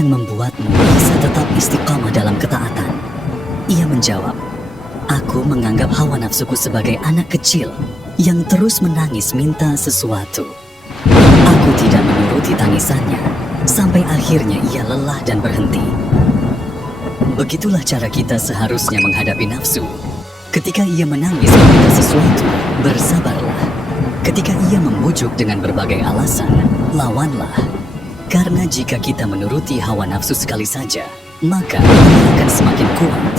yang membuatmu bisa tetap istiqamah dalam ketaatan? Ia menjawab, aku menganggap hawa nafsuku sebagai anak kecil yang terus menangis minta sesuatu. Aku tidak menuruti tangisannya, sampai akhirnya ia lelah dan berhenti. Begitulah cara kita seharusnya menghadapi nafsu. Ketika ia menangis meminta sesuatu, bersabarlah. Ketika ia membujuk dengan berbagai alasan, lawanlah. Karena jika kita menuruti hawa nafsu sekali saja, maka ia akan semakin kuat.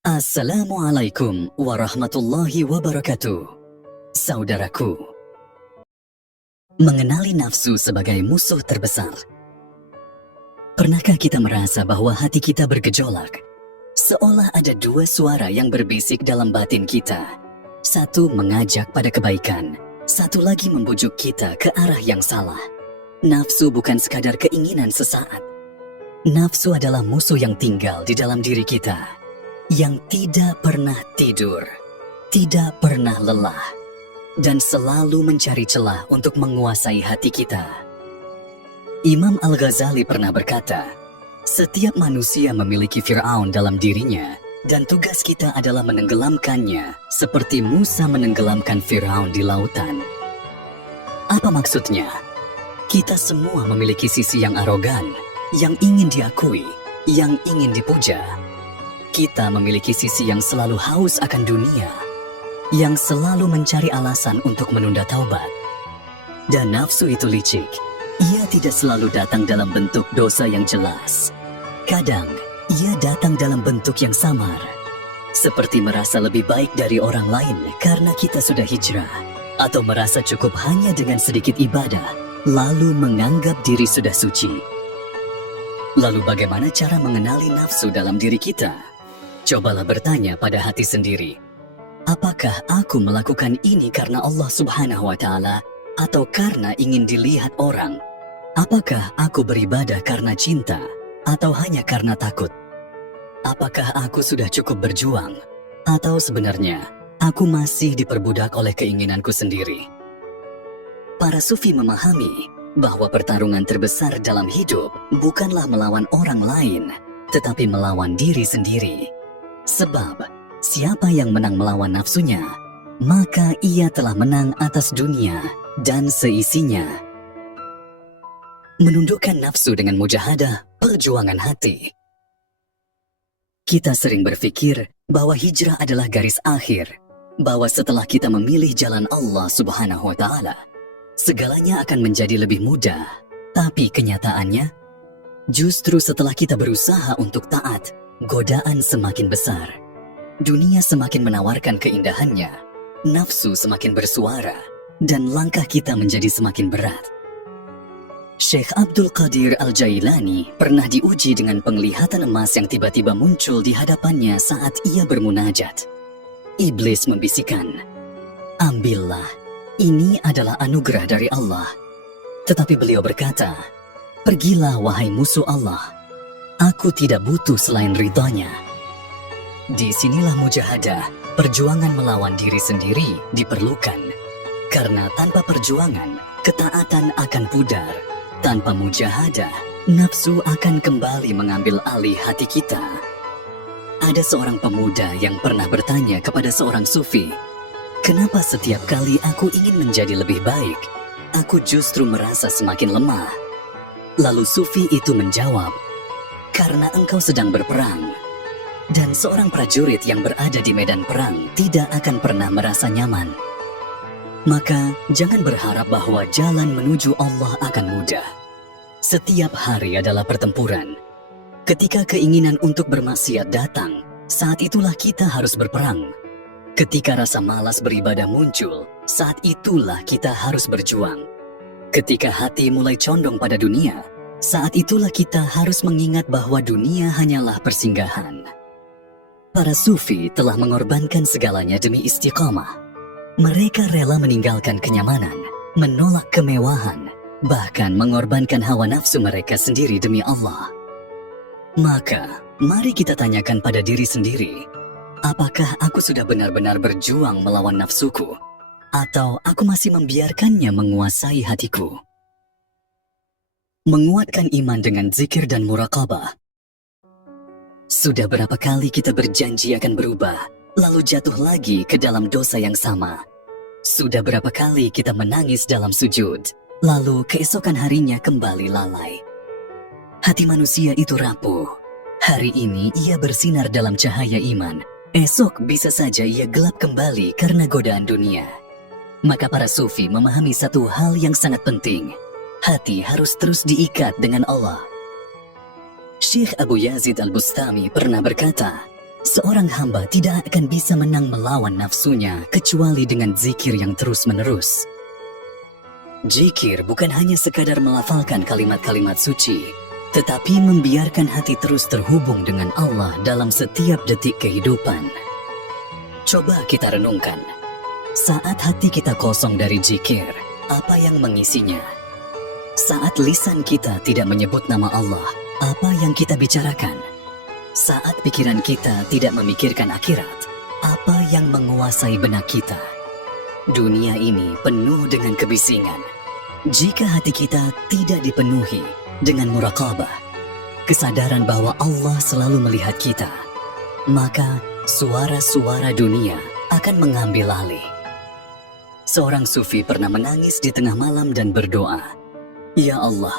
Assalamualaikum warahmatullahi wabarakatuh. Saudaraku, mengenali nafsu sebagai musuh terbesar. Pernahkah kita merasa bahwa hati kita bergejolak? Seolah ada dua suara yang berbisik dalam batin kita. Satu mengajak pada kebaikan, satu lagi membujuk kita ke arah yang salah. Nafsu bukan sekadar keinginan sesaat. Nafsu adalah musuh yang tinggal di dalam diri kita, yang tidak pernah tidur, tidak pernah lelah, dan selalu mencari celah untuk menguasai hati kita. Imam Al-Ghazali pernah berkata, setiap manusia memiliki Fir'aun dalam dirinya, dan tugas kita adalah menenggelamkannya, seperti Musa menenggelamkan Fir'aun di lautan. Apa maksudnya? Kita semua memiliki sisi yang arogan, yang ingin diakui, yang ingin dipuja. Kita memiliki sisi yang selalu haus akan dunia, yang selalu mencari alasan untuk menunda taubat. Dan nafsu itu licik. Ia tidak selalu datang dalam bentuk dosa yang jelas. Kadang, ia datang dalam bentuk yang samar. Seperti merasa lebih baik dari orang lain karena kita sudah hijrah. Atau merasa cukup hanya dengan sedikit ibadah, lalu menganggap diri sudah suci. Lalu bagaimana cara mengenali nafsu dalam diri kita? Cobalah bertanya pada hati sendiri. Apakah aku melakukan ini karena Allah Subhanahu wa Ta'ala atau karena ingin dilihat orang? Apakah aku beribadah karena cinta atau hanya karena takut? Apakah aku sudah cukup berjuang atau sebenarnya aku masih diperbudak oleh keinginanku sendiri? Para sufi memahami bahwa pertarungan terbesar dalam hidup bukanlah melawan orang lain, tetapi melawan diri sendiri. Sebab siapa yang menang melawan nafsunya, maka ia telah menang atas dunia dan seisinya. Menundukkan nafsu dengan mujahadah, perjuangan hati. Kita sering berpikir bahwa hijrah adalah garis akhir, bahwa setelah kita memilih jalan Allah Subhanahu wa Ta'ala, segalanya akan menjadi lebih mudah. Tapi kenyataannya, justru setelah kita berusaha untuk taat, godaan semakin besar. Dunia semakin menawarkan keindahannya, nafsu semakin bersuara, dan langkah kita menjadi semakin berat. Syekh Abdul Qadir Al-Jailani pernah diuji dengan penglihatan emas yang tiba-tiba muncul di hadapannya saat ia bermunajat. Iblis membisikkan, ambillah, ini adalah anugerah dari Allah. Tetapi beliau berkata, pergilah wahai musuh Allah, aku tidak butuh selain ridhanya. Disinilah mujahadah, perjuangan melawan diri sendiri diperlukan. Karena tanpa perjuangan, ketaatan akan pudar. Tanpa mujahadah, nafsu akan kembali mengambil alih hati kita. Ada seorang pemuda yang pernah bertanya kepada seorang sufi, kenapa setiap kali aku ingin menjadi lebih baik, aku justru merasa semakin lemah? Lalu sufi itu menjawab, karena engkau sedang berperang. Dan seorang prajurit yang berada di medan perang tidak akan pernah merasa nyaman. Maka jangan berharap bahwa jalan menuju Allah akan mudah. Setiap hari adalah pertempuran. Ketika keinginan untuk bermaksiat datang, saat itulah kita harus berperang. Ketika rasa malas beribadah muncul, saat itulah kita harus berjuang. Ketika hati mulai condong pada dunia, saat itulah kita harus mengingat bahwa dunia hanyalah persinggahan. Para sufi telah mengorbankan segalanya demi istiqamah. Mereka rela meninggalkan kenyamanan, menolak kemewahan, bahkan mengorbankan hawa nafsu mereka sendiri demi Allah. Maka, mari kita tanyakan pada diri sendiri, Apakah aku sudah benar-benar berjuang melawan nafsuku? Atau aku masih membiarkannya menguasai hatiku? Menguatkan iman dengan zikir dan muraqabah. Sudah berapa kali kita berjanji akan berubah, lalu jatuh lagi ke dalam dosa yang sama? Sudah berapa kali kita menangis dalam sujud, lalu keesokan harinya kembali lalai? Hati manusia itu rapuh. Hari ini ia bersinar dalam cahaya iman. Esok bisa saja ia gelap kembali karena godaan dunia. Maka para sufi memahami satu hal yang sangat penting. Hati harus terus diikat dengan Allah. Syekh Abu Yazid Al-Bustami pernah berkata, seorang hamba tidak akan bisa menang melawan nafsunya kecuali dengan zikir yang terus-menerus. Zikir bukan hanya sekadar melafalkan kalimat-kalimat suci, tetapi membiarkan hati terus terhubung dengan Allah dalam setiap detik kehidupan. Coba kita renungkan, saat hati kita kosong dari zikir, apa yang mengisinya? Saat lisan kita tidak menyebut nama Allah, apa yang kita bicarakan? Saat pikiran kita tidak memikirkan akhirat, apa yang menguasai benak kita? Dunia ini penuh dengan kebisingan. Jika hati kita tidak dipenuhi dengan muraqabah, kesadaran bahwa Allah selalu melihat kita, maka suara-suara dunia akan mengambil alih. Seorang sufi pernah menangis di tengah malam dan berdoa, "Ya Allah,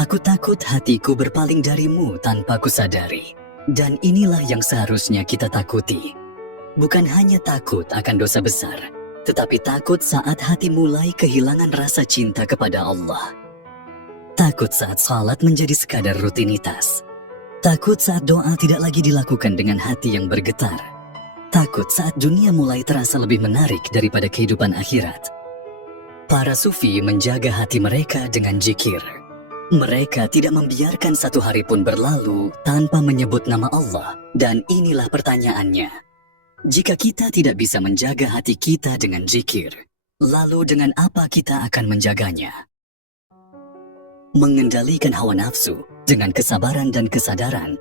aku takut hatiku berpaling darimu tanpa kusadari." Dan inilah yang seharusnya kita takuti. Bukan hanya takut akan dosa besar, tetapi takut saat hati mulai kehilangan rasa cinta kepada Allah. Takut saat salat menjadi sekadar rutinitas. Takut saat doa tidak lagi dilakukan dengan hati yang bergetar. Takut saat dunia mulai terasa lebih menarik daripada kehidupan akhirat. Para sufi menjaga hati mereka dengan zikir. Mereka tidak membiarkan satu hari pun berlalu tanpa menyebut nama Allah. Dan inilah pertanyaannya. Jika kita tidak bisa menjaga hati kita dengan zikir, lalu dengan apa kita akan menjaganya? Mengendalikan hawa nafsu dengan kesabaran dan kesadaran.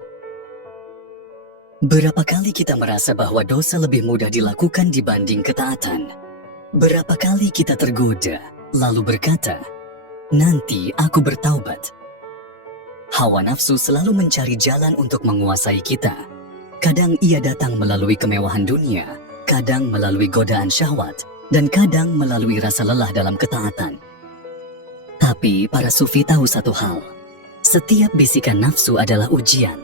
Berapa kali kita merasa bahwa dosa lebih mudah dilakukan dibanding ketaatan? Berapa kali kita tergoda, lalu berkata, "Nanti aku bertaubat." Hawa nafsu selalu mencari jalan untuk menguasai kita. Kadang ia datang melalui kemewahan dunia, kadang melalui godaan syahwat, dan kadang melalui rasa lelah dalam ketaatan. Tapi para sufi tahu satu hal, setiap bisikan nafsu adalah ujian,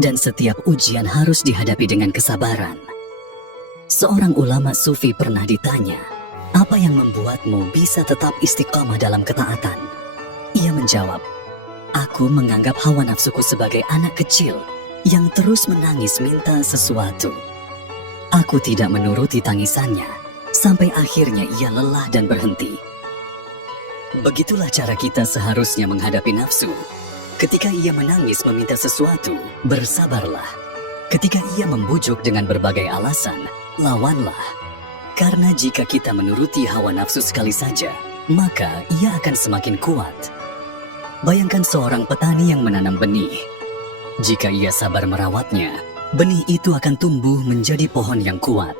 dan setiap ujian harus dihadapi dengan kesabaran. Seorang ulama sufi pernah ditanya, "Apa yang membuatmu bisa tetap istiqamah dalam ketaatan?" Ia menjawab, "Aku menganggap hawa nafsuku sebagai anak kecil yang terus menangis minta sesuatu. Aku tidak menuruti tangisannya, sampai akhirnya ia lelah dan berhenti." Begitulah cara kita seharusnya menghadapi nafsu. Ketika ia menangis meminta sesuatu, bersabarlah. Ketika ia membujuk dengan berbagai alasan, lawanlah. Karena jika kita menuruti hawa nafsu sekali saja, maka ia akan semakin kuat. Bayangkan seorang petani yang menanam benih. Jika ia sabar merawatnya, benih itu akan tumbuh menjadi pohon yang kuat.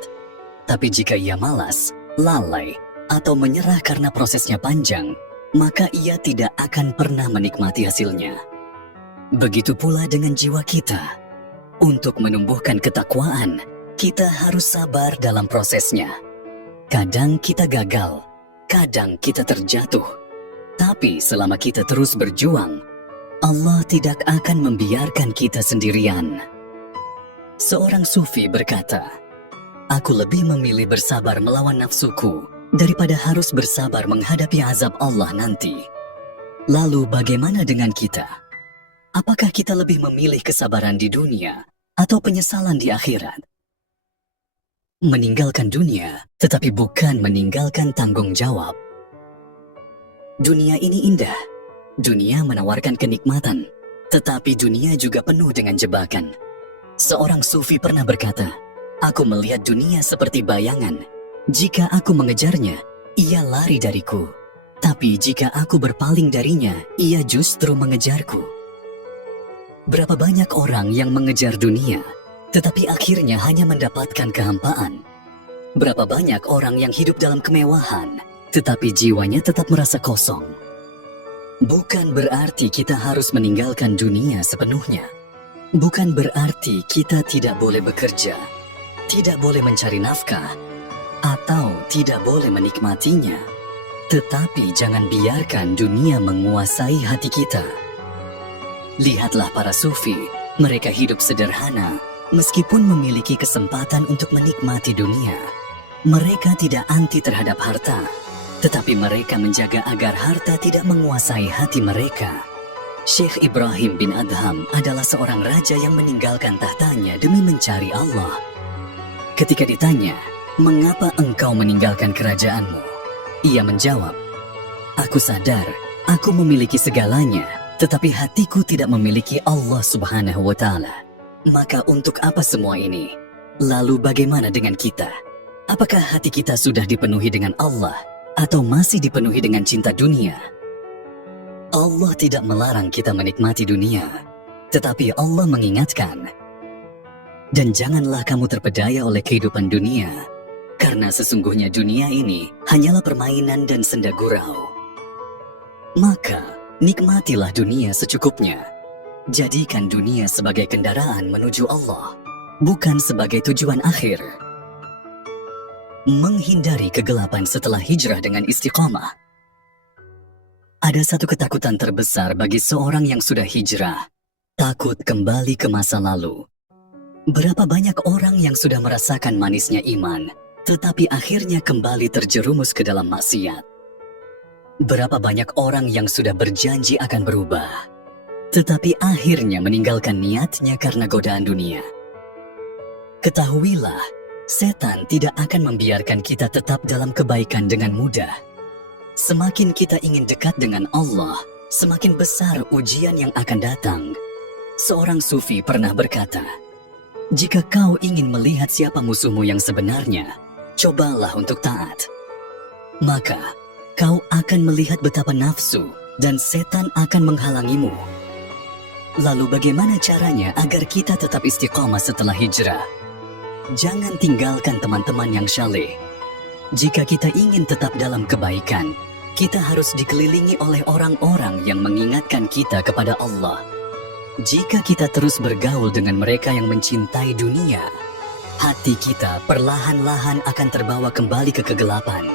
Tapi jika ia malas, lalai, atau menyerah karena prosesnya panjang, maka ia tidak akan pernah menikmati hasilnya. Begitu pula dengan jiwa kita. Untuk menumbuhkan ketakwaan, kita harus sabar dalam prosesnya. Kadang kita gagal, kadang kita terjatuh. Tapi selama kita terus berjuang, Allah tidak akan membiarkan kita sendirian. Seorang sufi berkata, "Aku lebih memilih bersabar melawan nafsuku daripada harus bersabar menghadapi azab Allah nanti." Lalu bagaimana dengan kita? Apakah kita lebih memilih kesabaran di dunia atau penyesalan di akhirat? Meninggalkan dunia, tetapi bukan meninggalkan tanggung jawab. Dunia ini indah. Dunia menawarkan kenikmatan, tetapi dunia juga penuh dengan jebakan. Seorang sufi pernah berkata, "Aku melihat dunia seperti bayangan. Jika aku mengejarnya, ia lari dariku. Tapi jika aku berpaling darinya, ia justru mengejarku." Berapa banyak orang yang mengejar dunia, tetapi akhirnya hanya mendapatkan kehampaan. Berapa banyak orang yang hidup dalam kemewahan, tetapi jiwanya tetap merasa kosong. Bukan berarti kita harus meninggalkan dunia sepenuhnya. Bukan berarti kita tidak boleh bekerja, tidak boleh mencari nafkah, atau tidak boleh menikmatinya. Tetapi jangan biarkan dunia menguasai hati kita. Lihatlah para sufi, mereka hidup sederhana, meskipun memiliki kesempatan untuk menikmati dunia. Mereka tidak anti terhadap harta, tetapi mereka menjaga agar harta tidak menguasai hati mereka. Syekh Ibrahim bin Adham adalah seorang raja yang meninggalkan tahtanya demi mencari Allah. Ketika ditanya, "Mengapa engkau meninggalkan kerajaanmu?" Ia menjawab, "Aku sadar, aku memiliki segalanya, tetapi hatiku tidak memiliki Allah Subhanahu wa Ta'ala. Maka untuk apa semua ini? Lalu bagaimana dengan kita? Apakah hati kita sudah dipenuhi dengan Allah, atau masih dipenuhi dengan cinta dunia?" Allah tidak melarang kita menikmati dunia, tetapi Allah mengingatkan, "Dan janganlah kamu terpedaya oleh kehidupan dunia, karena sesungguhnya dunia ini hanyalah permainan dan senda gurau. Maka, nikmatilah dunia secukupnya. Jadikan dunia sebagai kendaraan menuju Allah, bukan sebagai tujuan akhir." Menghindari kegelapan setelah hijrah dengan istiqamah. Ada satu ketakutan terbesar bagi seorang yang sudah hijrah, takut kembali ke masa lalu. Berapa banyak orang yang sudah merasakan manisnya iman, tetapi akhirnya kembali terjerumus ke dalam maksiat. Berapa banyak orang yang sudah berjanji akan berubah, tetapi akhirnya meninggalkan niatnya karena godaan dunia. Ketahuilah, setan tidak akan membiarkan kita tetap dalam kebaikan dengan mudah. Semakin kita ingin dekat dengan Allah, semakin besar ujian yang akan datang. Seorang sufi pernah berkata, "Jika kau ingin melihat siapa musuhmu yang sebenarnya, cobalah untuk taat. Maka, kau akan melihat betapa nafsu dan setan akan menghalangimu." Lalu bagaimana caranya agar kita tetap istiqamah setelah hijrah? Jangan tinggalkan teman-teman yang syaleh. Jika kita ingin tetap dalam kebaikan, kita harus dikelilingi oleh orang-orang yang mengingatkan kita kepada Allah. Jika kita terus bergaul dengan mereka yang mencintai dunia, hati kita perlahan-lahan akan terbawa kembali ke kegelapan.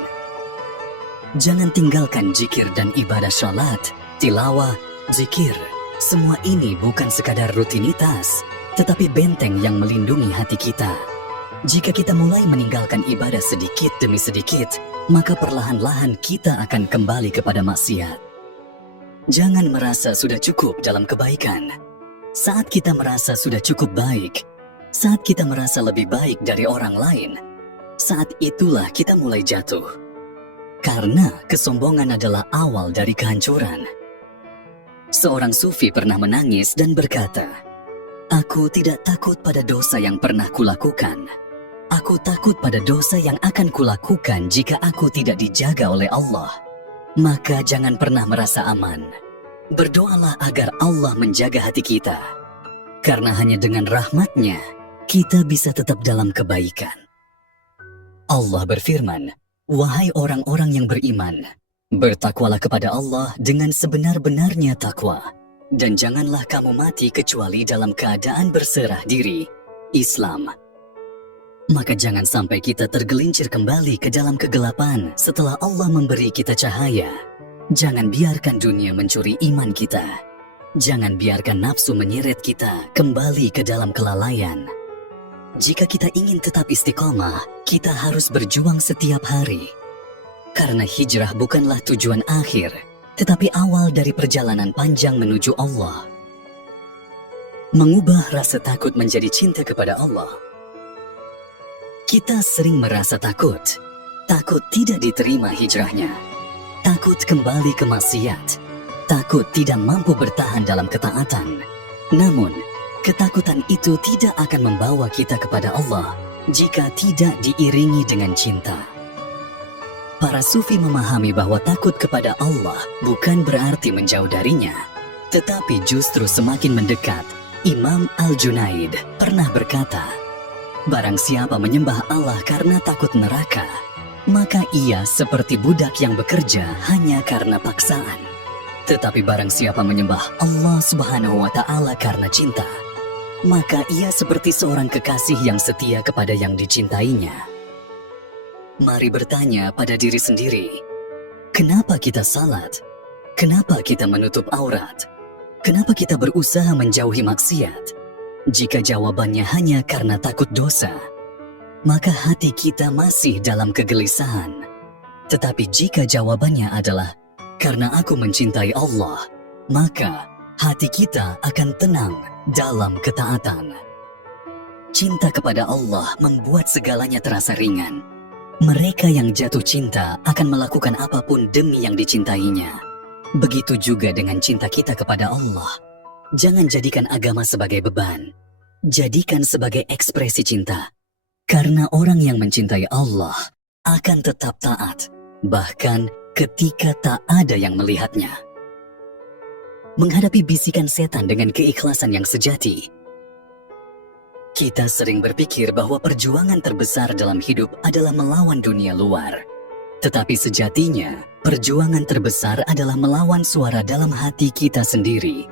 Jangan tinggalkan zikir dan ibadah salat, tilawah, zikir. Semua ini bukan sekadar rutinitas, tetapi benteng yang melindungi hati kita. Jika kita mulai meninggalkan ibadah sedikit demi sedikit, maka perlahan-lahan kita akan kembali kepada maksiat. Jangan merasa sudah cukup dalam kebaikan. Saat kita merasa sudah cukup baik, saat kita merasa lebih baik dari orang lain, saat itulah kita mulai jatuh. Karena kesombongan adalah awal dari kehancuran. Seorang sufi pernah menangis dan berkata, "Aku tidak takut pada dosa yang pernah kulakukan. Aku takut pada dosa yang akan kulakukan jika aku tidak dijaga oleh Allah." Maka jangan pernah merasa aman. Berdoalah agar Allah menjaga hati kita. Karena hanya dengan rahmat-Nya, kita bisa tetap dalam kebaikan. Allah berfirman, "Wahai orang-orang yang beriman, bertakwalah kepada Allah dengan sebenar-benarnya takwa. Dan janganlah kamu mati kecuali dalam keadaan berserah diri, Islam." Maka jangan sampai kita tergelincir kembali ke dalam kegelapan setelah Allah memberi kita cahaya. Jangan biarkan dunia mencuri iman kita. Jangan biarkan nafsu menyeret kita kembali ke dalam kelalaian. Jika kita ingin tetap istiqamah, kita harus berjuang setiap hari. Karena hijrah bukanlah tujuan akhir, tetapi awal dari perjalanan panjang menuju Allah. Mengubah rasa takut menjadi cinta kepada Allah. Kita sering merasa takut tidak diterima hijrahnya, takut kembali ke maksiat, takut tidak mampu bertahan dalam ketaatan. Namun, ketakutan itu tidak akan membawa kita kepada Allah jika tidak diiringi dengan cinta. Para sufi memahami bahwa takut kepada Allah bukan berarti menjauh darinya, tetapi justru semakin mendekat Imam Al-Junaid pernah berkata, "Barang siapa menyembah Allah karena takut neraka, maka ia seperti budak yang bekerja hanya karena paksaan. Tetapi barang siapa menyembah Allah Subhanahu wa Ta'ala karena cinta, maka ia seperti seorang kekasih yang setia kepada yang dicintainya." Mari bertanya pada diri sendiri, kenapa kita salat? Kenapa kita menutup aurat? Kenapa kita berusaha menjauhi maksiat? Jika jawabannya hanya karena takut dosa, maka hati kita masih dalam kegelisahan. Tetapi jika jawabannya adalah karena aku mencintai Allah, maka hati kita akan tenang dalam ketaatan. Cinta kepada Allah membuat segalanya terasa ringan. Mereka yang jatuh cinta akan melakukan apapun demi yang dicintainya. Begitu juga dengan cinta kita kepada Allah. Jangan jadikan agama sebagai beban. Jadikan sebagai ekspresi cinta. Karena orang yang mencintai Allah akan tetap taat, bahkan ketika tak ada yang melihatnya. Menghadapi bisikan setan dengan keikhlasan yang sejati. Kita sering berpikir bahwa perjuangan terbesar dalam hidup adalah melawan dunia luar. Tetapi sejatinya, perjuangan terbesar adalah melawan suara dalam hati kita sendiri.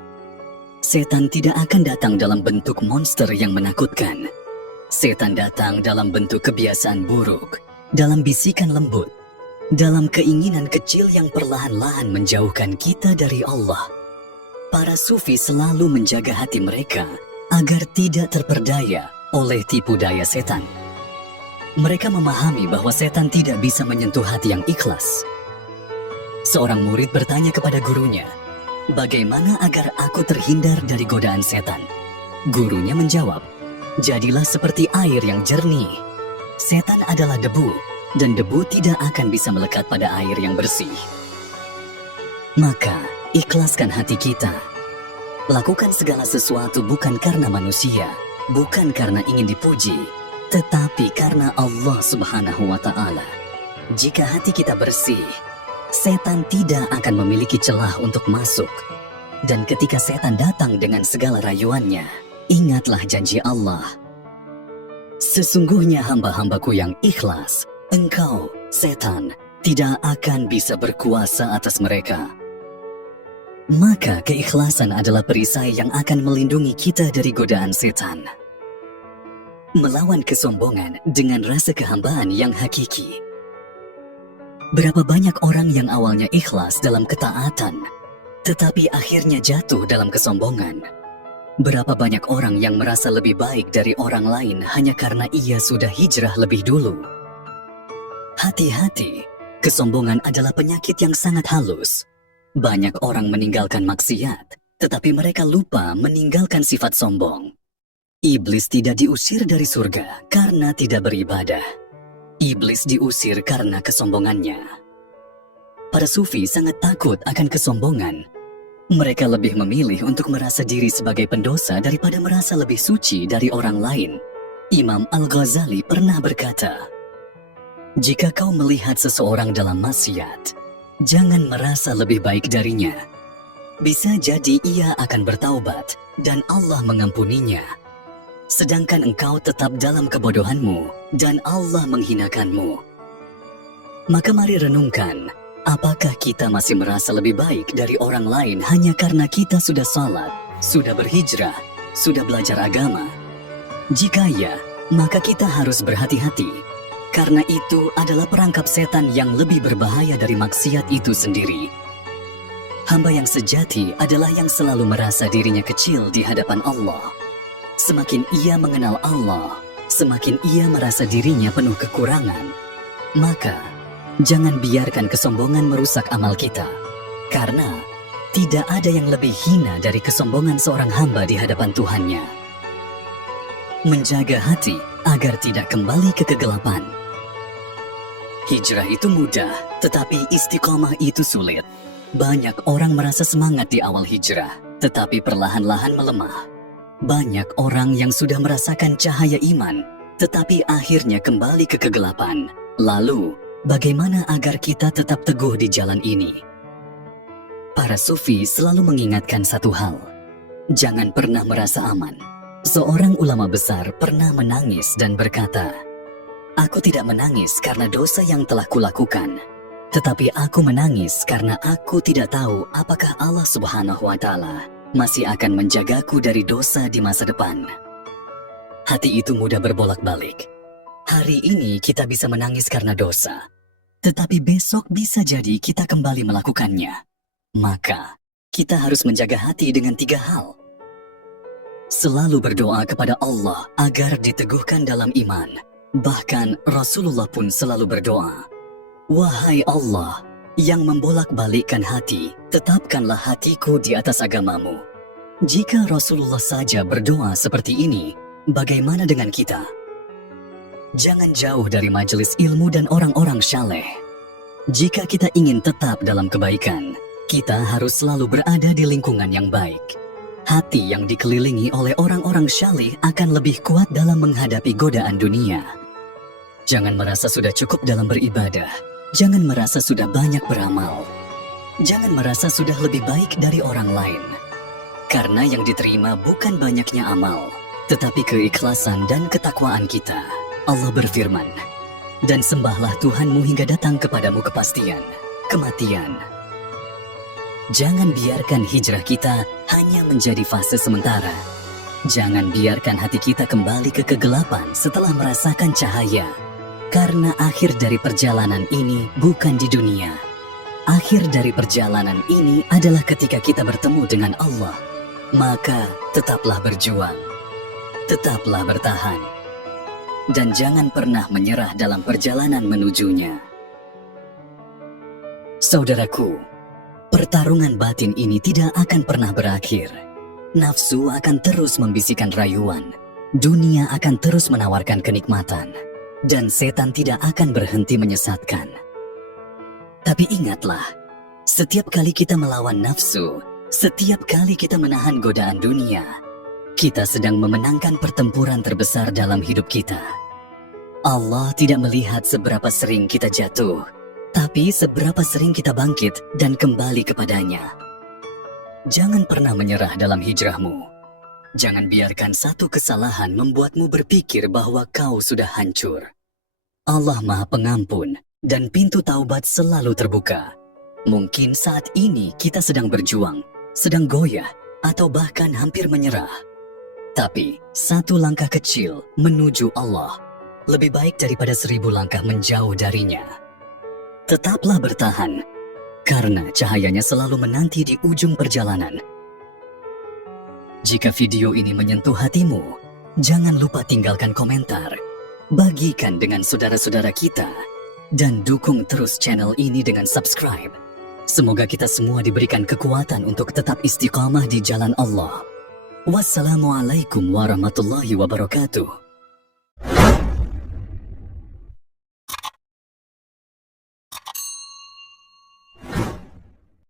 Setan tidak akan datang dalam bentuk monster yang menakutkan. Setan datang dalam bentuk kebiasaan buruk, dalam bisikan lembut, dalam keinginan kecil yang perlahan-lahan menjauhkan kita dari Allah. Para sufi selalu menjaga hati mereka agar tidak terperdaya oleh tipu daya setan. Mereka memahami bahwa setan tidak bisa menyentuh hati yang ikhlas. Seorang murid bertanya kepada gurunya, "Bagaimana agar aku terhindar dari godaan setan?" Gurunya menjawab, "Jadilah seperti air yang jernih. Setan adalah debu, dan debu tidak akan bisa melekat pada air yang bersih." Maka, ikhlaskan hati kita. Lakukan segala sesuatu bukan karena manusia, bukan karena ingin dipuji, tetapi karena Allah Subhanahu wa Ta'ala. Jika hati kita bersih, setan tidak akan memiliki celah untuk masuk. Dan ketika setan datang dengan segala rayuannya, ingatlah janji Allah. "Sesungguhnya hamba-hambaku yang ikhlas, engkau, setan, tidak akan bisa berkuasa atas mereka." Maka keikhlasan adalah perisai yang akan melindungi kita dari godaan setan. Melawan kesombongan dengan rasa kehambaan yang hakiki. Berapa banyak orang yang awalnya ikhlas dalam ketaatan, tetapi akhirnya jatuh dalam kesombongan. Berapa banyak orang yang merasa lebih baik dari orang lain hanya karena ia sudah hijrah lebih dulu. Hati-hati, kesombongan adalah penyakit yang sangat halus. Banyak orang meninggalkan maksiat, tetapi mereka lupa meninggalkan sifat sombong. Iblis tidak diusir dari surga karena tidak beribadah. Iblis diusir karena kesombongannya. Para sufi sangat takut akan kesombongan. Mereka lebih memilih untuk merasa diri sebagai pendosa daripada merasa lebih suci dari orang lain. Imam Al-Ghazali pernah berkata, "Jika kau melihat seseorang dalam maksiat, jangan merasa lebih baik darinya. Bisa jadi ia akan bertaubat dan Allah mengampuninya. Sedangkan engkau tetap dalam kebodohanmu dan Allah menghinakanmu." Maka mari renungkan, apakah kita masih merasa lebih baik dari orang lain hanya karena kita sudah salat, sudah berhijrah, sudah belajar agama? Jika ya, maka kita harus berhati-hati. Karena itu adalah perangkap setan yang lebih berbahaya dari maksiat itu sendiri. Hamba yang sejati adalah yang selalu merasa dirinya kecil di hadapan Allah. Semakin ia mengenal Allah, semakin ia merasa dirinya penuh kekurangan. Maka, jangan biarkan kesombongan merusak amal kita. Karena, tidak ada yang lebih hina dari kesombongan seorang hamba di hadapan Tuhannya. Menjaga hati agar tidak kembali ke kegelapan. Hijrah itu mudah, tetapi istiqomah itu sulit. Banyak orang merasa semangat di awal hijrah, tetapi perlahan-lahan melemah. Banyak orang yang sudah merasakan cahaya iman, tetapi akhirnya kembali ke kegelapan. Lalu, bagaimana agar kita tetap teguh di jalan ini? Para sufi selalu mengingatkan satu hal. Jangan pernah merasa aman. Seorang ulama besar pernah menangis dan berkata, "Aku tidak menangis karena dosa yang telah kulakukan, tetapi aku menangis karena aku tidak tahu apakah Allah Subhanahu wa Ta'ala masih akan menjagaku dari dosa di masa depan." Hati itu mudah berbolak-balik. Hari ini kita bisa menangis karena dosa, tetapi besok bisa jadi kita kembali melakukannya. Maka, kita harus menjaga hati dengan 3 hal. Selalu berdoa kepada Allah agar diteguhkan dalam iman. Bahkan Rasulullah pun selalu berdoa, "Wahai Allah, yang membolak-balikkan hati, tetapkanlah hatiku di atas agamamu." Jika Rasulullah saja berdoa seperti ini, bagaimana dengan kita? Jangan jauh dari majelis ilmu dan orang-orang saleh. Jika kita ingin tetap dalam kebaikan, kita harus selalu berada di lingkungan yang baik. Hati yang dikelilingi oleh orang-orang saleh akan lebih kuat dalam menghadapi godaan dunia. Jangan merasa sudah cukup dalam beribadah. Jangan merasa sudah banyak beramal. Jangan merasa sudah lebih baik dari orang lain. Karena yang diterima bukan banyaknya amal, tetapi keikhlasan dan ketakwaan kita. Allah berfirman, "Dan sembahlah Tuhanmu hingga datang kepadamu kepastian, kematian." Jangan biarkan hijrah kita hanya menjadi fase sementara. Jangan biarkan hati kita kembali ke kegelapan setelah merasakan cahaya. Karena akhir dari perjalanan ini bukan di dunia. Akhir dari perjalanan ini adalah ketika kita bertemu dengan Allah. Maka tetaplah berjuang. Tetaplah bertahan. Dan jangan pernah menyerah dalam perjalanan menujunya. Saudaraku, pertarungan batin ini tidak akan pernah berakhir. Nafsu akan terus membisikkan rayuan. Dunia akan terus menawarkan kenikmatan. Dan setan tidak akan berhenti menyesatkan. Tapi ingatlah, setiap kali kita melawan nafsu, setiap kali kita menahan godaan dunia, kita sedang memenangkan pertempuran terbesar dalam hidup kita. Allah tidak melihat seberapa sering kita jatuh, tapi seberapa sering kita bangkit dan kembali kepadanya. Jangan pernah menyerah dalam hijrahmu. Jangan biarkan satu kesalahan membuatmu berpikir bahwa kau sudah hancur. Allah Maha Pengampun dan pintu taubat selalu terbuka. Mungkin saat ini kita sedang berjuang, sedang goyah, atau bahkan hampir menyerah. Tapi satu langkah kecil menuju Allah lebih baik daripada 1000 langkah menjauh darinya. Tetaplah bertahan, karena cahayanya selalu menanti di ujung perjalanan. Jika video ini menyentuh hatimu, jangan lupa tinggalkan komentar, bagikan dengan saudara-saudara kita, dan dukung terus channel ini dengan subscribe. Semoga kita semua diberikan kekuatan untuk tetap istiqamah di jalan Allah. Wassalamualaikum warahmatullahi wabarakatuh.